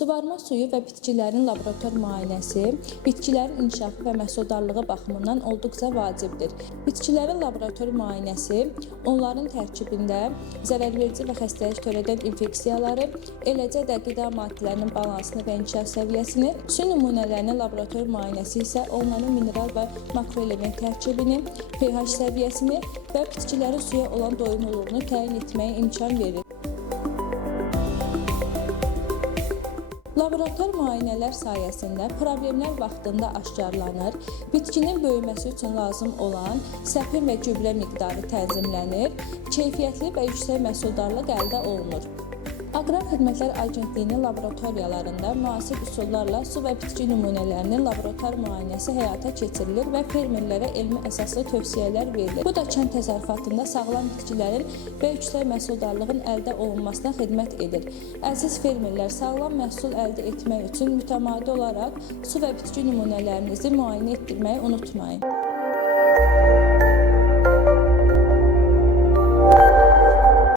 Suvarma suyu və bitkilərin laborator müayinəsi bitkilərin inkişafı və məhsuldarlığı baxımından olduqca vacibdir. Bitkilərin laborator müayinəsi onların tərkibində zərərverici və xəstəlik törədən infeksiyaları, eləcə də qida maddələrinin balansını və inkişaf səviyyəsini, su nümunələrinin laborator müayinəsi isə onların mineral və makroelement tərkibini, pH səviyyəsini və bitkilərin suya olan doyumluluğunu təyin etməyə imkan verir. Laborator müayinələr sayəsində problemlər vaxtında aşkarlanır, bitkinin böyüməsi üçün lazım olan səpin və gübrə miqdarı tənzimlənir, keyfiyyətli və yüksək məhsuldarlıq əldə olunur. Aqrar Xidmətlər Agentliyinin laboratoriyalarında müasir üsullarla su və bitki nümunələrinin laborator müayinəsi həyata keçirilir və fermerlərə elmi əsaslı tövsiyələr verilir. Bu da kənd təsərrüfatında sağlam bitkilərin və yüksək məhsuldarlığın əldə olunmasına xidmət edir. Əziz fermerlər, sağlam məhsul əldə etmək üçün mütəmadi olaraq su və bitki nümunələrinizi müayinə etdirməyi unutmayın.